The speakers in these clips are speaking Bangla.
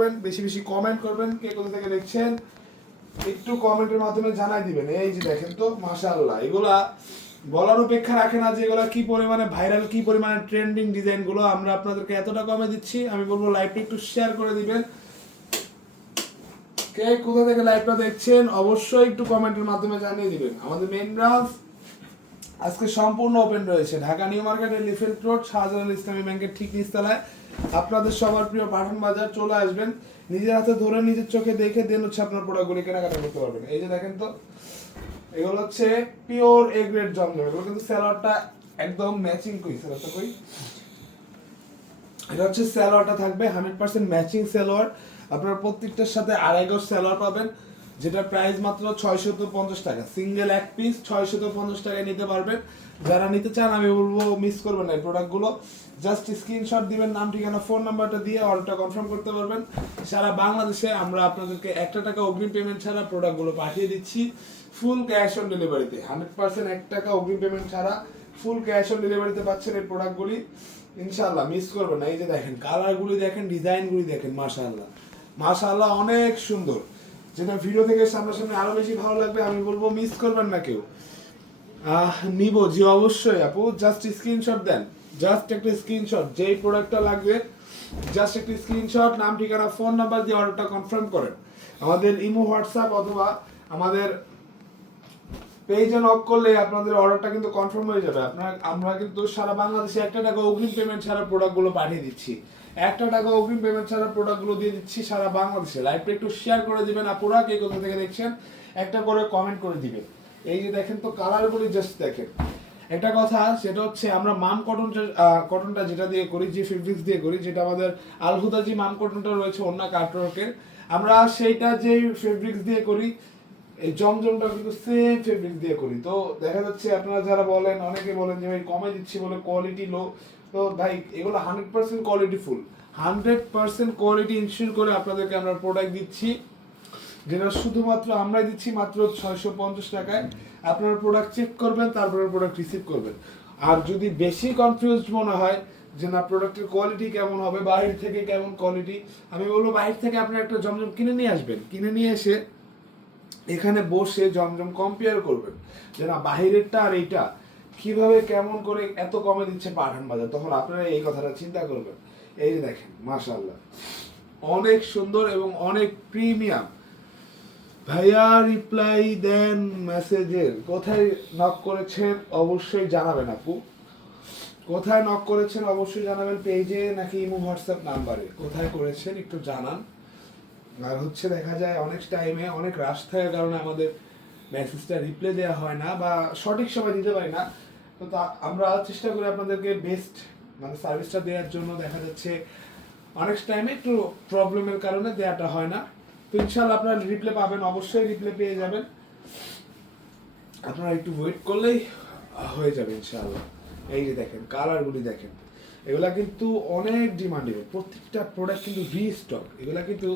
করবেন বেশি বেশি কমেন্ট করবেন, কে কোথা থেকে দেখছেন, একটু কমেন্টের মাধ্যমে জানাই দিবেন। এই যে দেখেন তো, মাশাআল্লাহ, এগুলা বলার অপেক্ষা রাখে না যে এগুলা কি পরিমাণে ভাইরাল কি পরিমাণে ট্রেন্ডিং ডিজাইনগুলো আমরা আপনাদেরকে এতটা কমে দিচ্ছি। আমি বলব লাইভটা একটু শেয়ার করে দিবেন। কে কোথা থেকে লাইভটা দেখছেন, অবশ্যই একটু কমেন্টের মাধ্যমে জানিয়ে দিবেন। আমাদের মেইন ব্রাঞ্চ আজকে সম্পূর্ণ ওপেন রয়েছে। ঢাকা নিউ মার্কেটের লিফেল রোড, শাহজালাল ইসলামী ব্যাংকের ঠিক নিচতলায়। আপনাদের সবার প্রিয় পাঠান বাজার চলে আসবেন। নিজের হাতে ধরে নিজের চোখে দেখে দেন হচ্ছে আপনার প্রোডাক্টগুলি কেনাকাটা করতে পারবেন। এই যে দেখেন তো, এগুলো হচ্ছে পিওর এ গ্রেড জমজম এগুলো কিন্তু স্যালাডটা একদম ম্যাচিং কই? স্যালাডটা কই? এটা হচ্ছে স্যালোয়ারটা থাকবে হান্ড্রেড পার্সেন্ট ম্যাচিং স্যালোয়ার আপনার প্রত্যেকটার সাথে আড়াই গজ স্যালোয়ার পাবেন। যেটা প্রাইস মাত্র ছয়শত পঞ্চাশ টাকা। সিঙ্গেল এক পিস ছয়শত পঞ্চাশ টাকায় নিতে পারবেন। যারা নিতে চান, আমি বলব মিস করবেন না এই প্রোডাক্টগুলো জাস্ট স্ক্রিনশট দিবেন নাম, ঠিকানা ফোন নাম্বারটা দিয়ে অর্ডারটা কনফার্ম করতে পারবেন। সারা বাংলাদেশে আমরা আপনাদেরকে একটা টাকা অগ্রিম পেমেন্ট ছাড়া প্রোডাক্টগুলো পাঠিয়ে দিচ্ছি। ফুল ক্যাশ অন ডেলিভারিতে হান্ড্রেড পার্সেন্ট এক টাকা অগ্রিম পেমেন্ট ছাড়া ফুল ক্যাশ অন ডেলিভারিতে পাচ্ছেন এই প্রোডাক্টগুলি ইনশাল্লাহ মিস করবেন না। এই যে দেখেন কালারগুলি দেখেন ডিজাইনগুলি দেখেন, মাশাআল্লাহ। মাশাআল্লাহ অনেক সুন্দর। যেটা ভিডিও থেকে সামনাসামনি আরও বেশি ভালো লাগবে, আমি বলব মিস করবেন না কেউ। নিব জি, অবশ্যই আপু জাস্ট স্ক্রিনশট দেন। জাস্ট একটা স্ক্রিনশট যেই প্রোডাক্টটা লাগবে জাস্ট একটা স্ক্রিনশট নাম, ঠিকানা ফোন নাম্বার দিয়ে অর্ডারটা কনফার্ম করেন। আমাদের ইমো, হোয়াটসঅ্যাপ অথবা আমাদের পেজে নক করলে আপনাদের অর্ডারটা কিন্তু কনফার্ম হয়ে যাবে। আপনার, আমরা কিন্তু সারা বাংলাদেশে একটা টাকা অগ্রিম পেমেন্ট ছাড়া প্রোডাক্টগুলো পাঠিয়ে দিচ্ছি। একটা টাকা অগ্রিম পেমেন্ট ছাড়া প্রোডাক্টগুলো দিয়ে দিচ্ছি সারা বাংলাদেশে। লাইভটা একটু শেয়ার করে দিবেন আপুরা, কে কোথা থেকে দেখছেন? একটা করে কমেন্ট করে দিবেন। এই যে দেখেন তো কালারগুলি জাস্ট দেখেন। একটা কথা, সেটা হচ্ছে আমরা মাম কটনটা কটনটা যেটা দিয়ে করি, যে ফেব্রিক্স দিয়ে করি, যেটা আমাদের আলহুদাজি মাম কটনটা রয়েছে অন্য কাটওয়ার্কের আমরা সেইটা যে ফেব্রিক্স দিয়ে করি এই জমজমটা কিন্তু সেম ফেব্রিক দিয়ে করি। তো দেখা যাচ্ছে আপনারা যারা বলেন, অনেকে বলেন যে, ভাই, কমে দিচ্ছি বলে কোয়ালিটি লো তো ভাই, এগুলো hundred percent quality full hundred percent quality ensure করে আপনাদেরকে আমরা প্রোডাক্ট দিচ্ছি, যেটা শুধুমাত্র আমরাই দিচ্ছি, মাত্র ছয়শো পঞ্চাশ টাকায়। আপনারা প্রোডাক্ট চেক করবেন, তারপরে প্রোডাক্ট রিসিভ করবেন। আর যদি বেশি কনফিউজড মনে হয় যে, না প্রোডাক্টের কোয়ালিটি কেমন হবে, বাইরে থেকে কেমন কোয়ালিটি আমি বলব, বাইরে থেকে আপনি একটা জমজম কিনে নিয়ে আসবেন। কিনে নিয়ে এসে এখানে বসে জমজম কম্পেয়ার করবেন যে না, বাহিরেরটা আর এইটা কীভাবে কেমন করে এত কমে দিচ্ছে পাঠান বাজার? তখন আপনারা এই কথাটা চিন্তা করবেন। এই যে দেখেন মাশাল্লাহ অনেক সুন্দর এবং অনেক প্রিমিয়াম ভাইয়া রিপ্লাই দেন মেসেজের কোথায় নক করেছেন? অবশ্যই জানাবেন আপু। কোথায় নক করেছেন? অবশ্যই জানাবেন পেজে নাকি ইমো, হোয়াটসঅ্যাপ নাম্বারে। কোথায় করেছেন? একটু জানান। আর হচ্ছে দেখা যায় অনেক টাইমে অনেক রাশ থাকার কারণে আমাদের মেসেজটা রিপ্লাই দেওয়া হয় না বা সঠিক সময় দিতে পারি না। তো আমরা চেষ্টা করি আপনাদেরকে বেস্ট মানে সার্ভিসটা দেওয়ার জন্য। দেখা যাচ্ছে অনেক টাইমে একটু প্রবলেমের কারণে দেওয়াটা হয় না। তো ইনশাল্লাহ আপনারা রিপ্লাই পাবেন, অবশ্যই রিপ্লাই পেয়ে যাবেন। আপনারা একটু ওয়েট করলেই হয়ে যাবে ইনশাল্লাহ এই যে দেখেন কালারগুলি দেখেন। এগুলা কিন্তু অনেক ডিমান্ডেবল প্রত্যেকটা প্রোডাক্ট কিন্তু রিস্টক এগুলা কিন্তু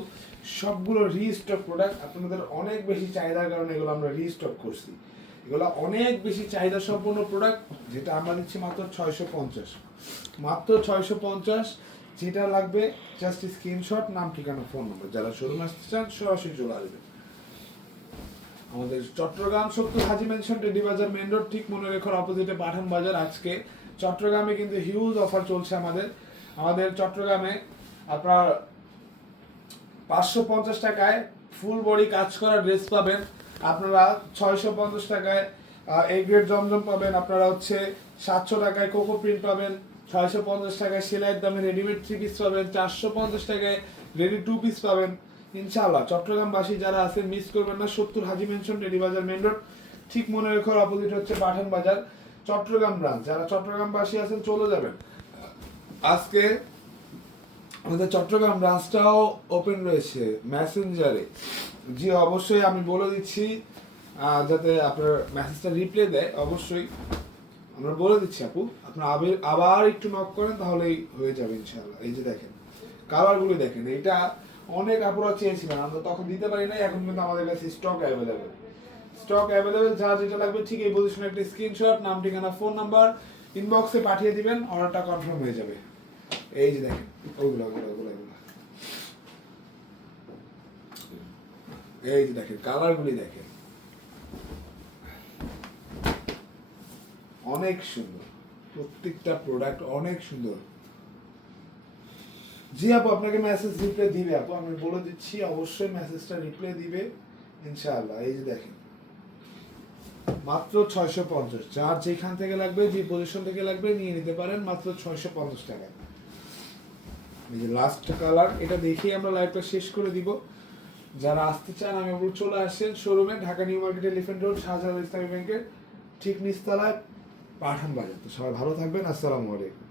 সবগুলো রিস্টক প্রোডাক্ট আপনাদের অনেক বেশি চাহিদার কারণে এগুলো আমরা রিস্টক করছি। এগুলো অনেক বেশি চাহিদা সম্পন্ন প্রোডাক্ট যেটা আমরা দিচ্ছি মাত্র ছয়শো পঞ্চাশ। মাত্র ছয়শো পঞ্চাশ, যেটা লাগবে জাস্ট স্ক্রিনশট নাম, ঠিকানা ফোন নম্বর যারা শোরুম আসতে চান, সরাসরি চলে আসবেন। আমাদের চট্টগ্রাম শক্তি হাজি মেনশন টেডি বাজার মেন রোড ঠিক মনে রেখার অপোজিটে পাঠান বাজার। আজকে চট্টগ্রামে কিন্তু হিউজ অফার চলছে আমাদের। আমাদের চট্টগ্রামে আপনার পাঁচশো পঞ্চাশ টাকায় ফুল বডি কাজ করা ড্রেস পাবেন। আপনারা ছয়শো পঞ্চাশ টাকায় এই গ্রেড জমজম পাবেন। আপনারা হচ্ছে সাতশো টাকায় কোকো প্রিন্ট পাবেন। ছয়শো পঞ্চাশ টাকায় সেলাইয়ের দামে রেডিমেড থ্রি পিস পাবেন। চারশো পঞ্চাশ টাকায় রেডি টু পিস পাবেন। ইনশাআল্লাহ, চট্টগ্রামবাসী যারা আছেন মিস করবেন না। সত্তর হাজি মেনশন রেডি বাজার মেন রোড ঠিক মনে রেখার অপোজিট হচ্ছে পাঠান বাজার চট্টগ্রাম ব্রাঞ্চ যারা চট্টগ্রামবাসী আছেন চলে যাবেন। আজকে আমাদের চট্টগ্রাম ব্রাঞ্চটাও ওপেন রয়েছে মেসেঞ্জারে জি, অবশ্যই আমি বলে দিচ্ছি যাতে আপনার মেসেজটা রিপ্লাই দেয়, অবশ্যই। আমরা বলে দিচ্ছি, আপু, আপনার আবার একটু নক করেন, তাহলেই হয়ে যাবে ইনশাআল্লাহ। এই যে দেখেন কালারগুলো দেখেন, এটা অনেক আপুরা চেয়েছিলেন, আমরা তখন দিতে পারি না এখন কিন্তু আমাদের কাছে স্টক অ্যাভেলেবেল স্টক অ্যাভেলেবেল, যা যেটা লাগবে ঠিক এই পজিশনে একটা স্ক্রিনশট নাম, ঠিকানা ফোন নাম্বার ইনবক্সে পাঠিয়ে দিবেন অর্ডারটা কনফার্ম হয়ে যাবে। এই যে দেখেন ওগুলো ওগুলো ওগুলো এই যে দেখেন কালারগুলি দেখেন। অনেক সুন্দর। প্রত্যেকটা প্রোডাক্ট অনেক সুন্দর। জি আপু, আপনাকে মেসেজ রিপ্লাই দিবে আপু। আমি বলে দিচ্ছি, অবশ্যই মেসেজটা রিপ্লাই দিবে, ইনশাআল্লাহ। এই যে দেখেন মাত্র ছয়শো পঞ্চাশ। যার যেখান থেকে লাগবে, যে পজিশন থেকে লাগবে, নিয়ে নিতে পারেন মাত্র ছয়শো পঞ্চাশ টাকা। এই যে লাস্ট কালার এটা দেখেই আমরা লাইভটা শেষ করে দিব। যারা আসতে চান, আমি চলে আসেন শোরুমে Dhaka new market elephant road Shahjahan Islami ব্যাংকের ঠিক নিচতলায় পাঠান বাজার তো সবাই ভালো থাকবেন, আসসালামু আলাইকুম।